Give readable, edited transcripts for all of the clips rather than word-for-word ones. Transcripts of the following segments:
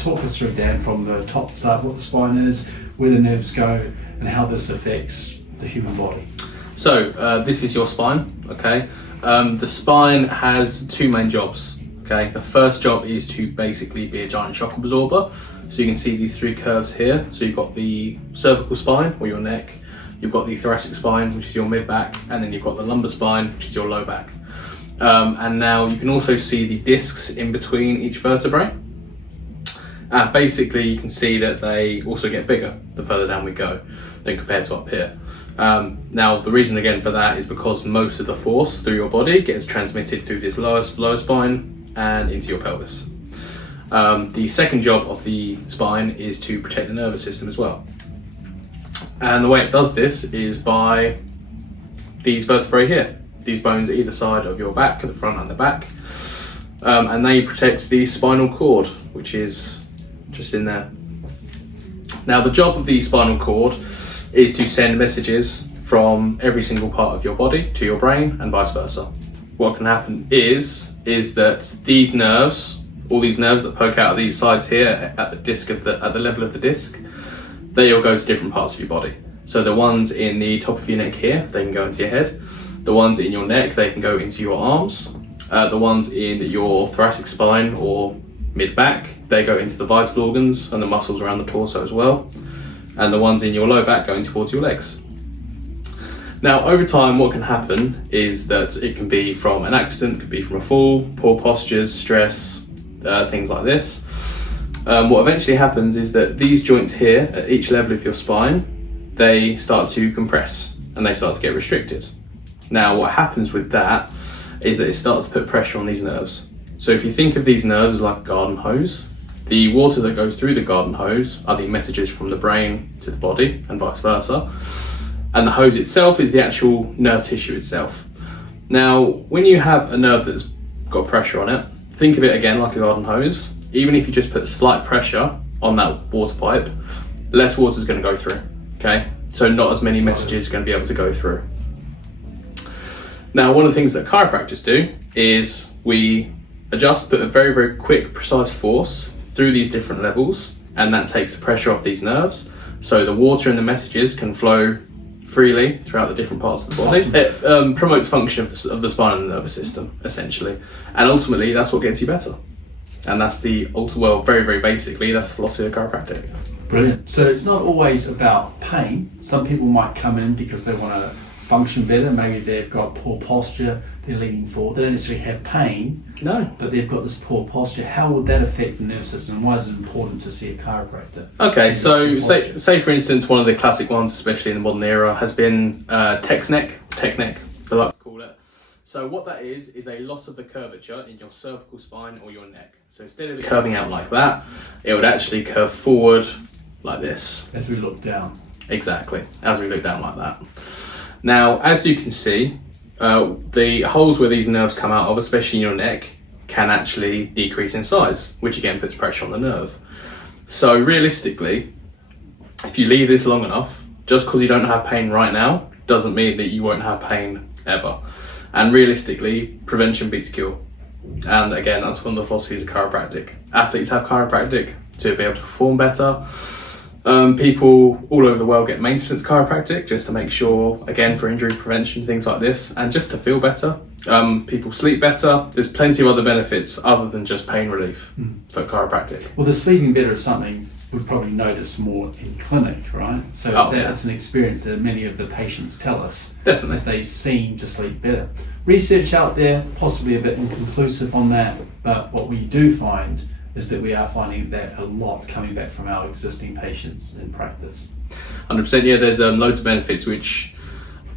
talk us through, Dan, from the top to start, what the spine is, where the nerves go, and how this affects the human body. So this is your spine, okay? The spine has two main jobs, okay? The first job is to basically be a giant shock absorber. So you can see these three curves here. So you've got the cervical spine, or your neck, you've got the thoracic spine, which is your mid-back, and then you've got the lumbar spine, which is your low back. And now you can also see the discs in between each vertebrae. And basically you can see that they also get bigger the further down we go than compared to up here. Now the reason again for that is because most of the force through your body gets transmitted through this lower spine and into your pelvis. The second job of the spine is to protect the nervous system as well. And the way it does this is by these vertebrae here, these bones at either side of your back, the front and the back. And they protect the spinal cord, which is just in there. Now the job of the spinal cord is to send messages from every single part of your body to your brain and vice versa. What can happen is that these nerves, all these nerves that poke out of these sides here at the disc at the level of the disc, they all go to different parts of your body. So the ones in the top of your neck here, they can go into your head. The ones in your neck, they can go into your arms. The ones in your thoracic spine or mid-back, they go into the vital organs and the muscles around the torso as well. And the ones in your low back going towards your legs. Now over time what can happen is that it can be from an accident, it could be from a fall, poor postures, stress, things like this. What eventually happens is that these joints here at each level of your spine, they start to compress and they start to get restricted. Now what happens with that is that it starts to put pressure on these nerves. So if you think of these nerves as like a garden hose, the water that goes through the garden hose are the messages from the brain to the body and vice versa. And the hose itself is the actual nerve tissue itself. Now, when you have a nerve that's got pressure on it, think of it again like a garden hose. Even if you just put slight pressure on that water pipe, less water is going to go through, okay? So not as many messages are going to be able to go through. Now, one of the things that chiropractors do is we adjust, put a very, very quick, precise force through these different levels, and that takes the pressure off these nerves, so the water and the messages can flow freely throughout the different parts of the body. It promotes function of the spine and the nervous system, essentially, and ultimately that's what gets you better. And that's very, very basically, that's the philosophy of chiropractic. Brilliant. So it's not always about pain. Some people might come in because they want to function better. Maybe they've got poor posture, they're leaning forward. They don't necessarily have pain, no, but they've got this poor posture. How would that affect the nervous system, and why is it important to see a chiropractor? Okay, so say for instance, one of the classic ones, especially in the modern era, has been tech neck, so I like to call it. So what that is a loss of the curvature in your cervical spine or your neck. So instead of it curving out like that, it would actually curve forward like this. As we look down. Exactly, as we look down like that. Now, as you can see, the holes where these nerves come out of, especially in your neck, can actually decrease in size, which again puts pressure on the nerve. So realistically, if you leave this long enough, just because you don't have pain right now, doesn't mean that you won't have pain ever. And realistically, prevention beats cure. And again, that's one of the philosophies of chiropractic. Athletes have chiropractic to be able to perform better. People all over the world get maintenance chiropractic just to make sure, again, for injury prevention, things like this, and just to feel better. People sleep better. There's plenty of other benefits other than just pain relief for chiropractic. Well, the sleeping better is something we've probably noticed more in clinic, right? So it's an experience that many of the patients tell us. Definitely. As they seem to sleep better. Research out there, possibly a bit inconclusive on that, but what we do find is that we are finding that a lot coming back from our existing patients in practice. 100%, yeah, there's loads of benefits which,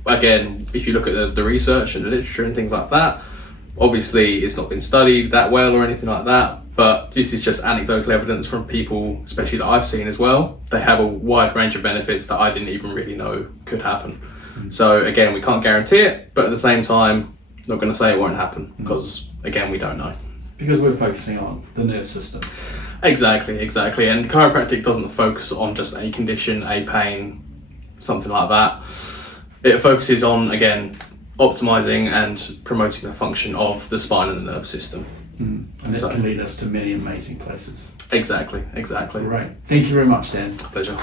again, if you look at the research and the literature and things like that, obviously it's not been studied that well or anything like that, but this is just anecdotal evidence from people, especially that I've seen as well. They have a wide range of benefits that I didn't even really know could happen. So again, we can't guarantee it, but at the same time, not going to say it won't happen because, again, we don't know. Because we're focusing on the nerve system. Exactly. And chiropractic doesn't focus on just a condition, a pain, something like that. It focuses on, again, optimizing and promoting the function of the spine and the nervous system. And that So- can lead us to many amazing places. Exactly. Right. Thank you very much, Dan. Pleasure.